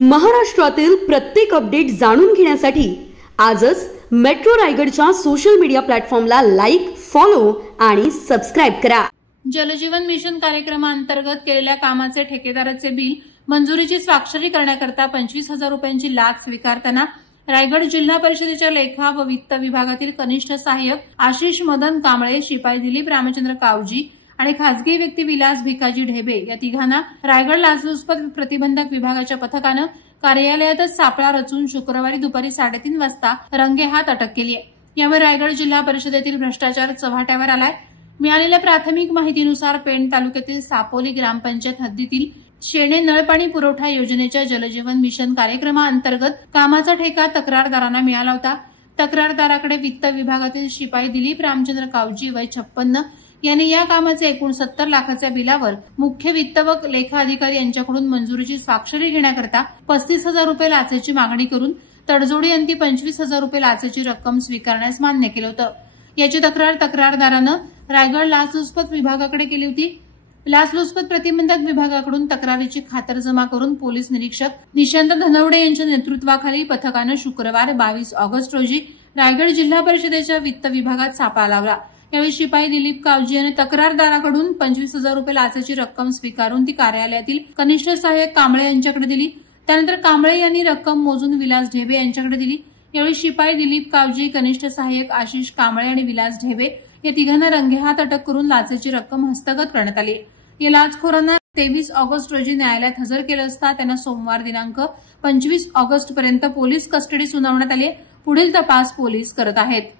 महाराष्ट्रातील प्रत्येक अपडेट जाणून घेण्यासाठी आजच मेट्रो रायगडच्या सोशल मीडिया प्लॅटफॉर्मला लाईक, फॉलो आणि सबस्क्राइब करा। जलजीवन मिशन कार्यक्रमांतर्गत केलेल्या कामाचे ठेकेदाराचे बिल मंजुरीची स्वाक्षरी करण्याकरता 25,000 रुपयांची लाच स्वीकारताना रायगड जिल्हा परिषदेच्या लेखा व वित्त विभागातील कनिष्ठ सहाय्यक आशिष मदन कांबळे, शिपाई दिलीप रामचंद्र कावजी आणि खासगी व्यक्ती विलास भिकाजी ढेबे या तिघांना रायगड लाचलुचपत प्रतिबंधक विभागाच्या पथकानं कार्यालयातच सापळा रचून शुक्रवारी दुपारी 3:30 वाजता रंगेहात अटक केली आहे। यावर रायगड जिल्हा परिषदेतील भ्रष्टाचार चव्हाट्यावर आलाय। मिळालेल्या प्राथमिक माहितीनुसार पेण तालुक्यातील सापोली ग्रामपंचायत हद्दीतील शेणे नळपाणी पुरवठा योजनेच्या जलजीवन मिशन कार्यक्रमाअंतर्गत कामाचा ठेका तक्रारदारांना मिळाला होता। तक्रारदाराकडे वित्त विभागातील शिपाई दिलीप रामचंद्र कावजी वय 56 यांनी या कामाचे एकूण 70 लाखाच्या बिलावर मुख्य वित्त व लेखा अधिकारी यांच्याकडून मंजुरीची स्वाक्षरी घेण्याकरता 35,000 रुपये लाचेची मागणी करून तडजोडी अंती 25,000 रुपये लाचेची रक्कम स्वीकारण्यास मान्य केलं होतं। याची तक्रार तक्रारदारानं रायगड लाचलुचपत विभागाकडे केली होती। लाचलुचपत प्रतिबंधक विभागाकडून तक्रारीची खातरजमा करून पोलीस निरीक्षक निशांत धनवडे यांच्या नेतृत्वाखाली पथकानं शुक्रवार 22 ऑगस्ट रोजी रायगड जिल्हा परिषदेच्या वित्त विभागात सापळा लावला। यावेळी शिपाई दिलीप कावजी यांनी तक्रारदाराकडून 25,000 रुपये लाचेची रक्कम स्वीकारून ती कार्यालयातील कनिष्ठ सहाय्यक कांबळे यांच्याकडे दिली। त्यानंतर कांबळे यांनी रक्कम मोजून विलास ढेबे यांच्याकडे दिली। यावेळी शिपाई दिलीप कावजी, कनिष्ठ सहाय्यक आशिष कांबळे आणि विलास ढेबे या तिघांना रंगेहात अटक करून लाचेची रक्कम हस्तगत करण्यात आली। या लाचखोरांना 23 ऑगस्ट रोजी न्यायालयात हजर केलं असता त्यांना सोमवार दिनांक 25 ऑगस्ट पर्यंत पोलीस कस्टडी सुनावण्यात आली। पुढील तपास पोलीस करत आहेत।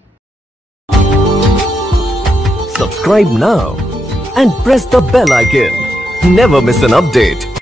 Subscribe now and press the bell icon. Never miss an update.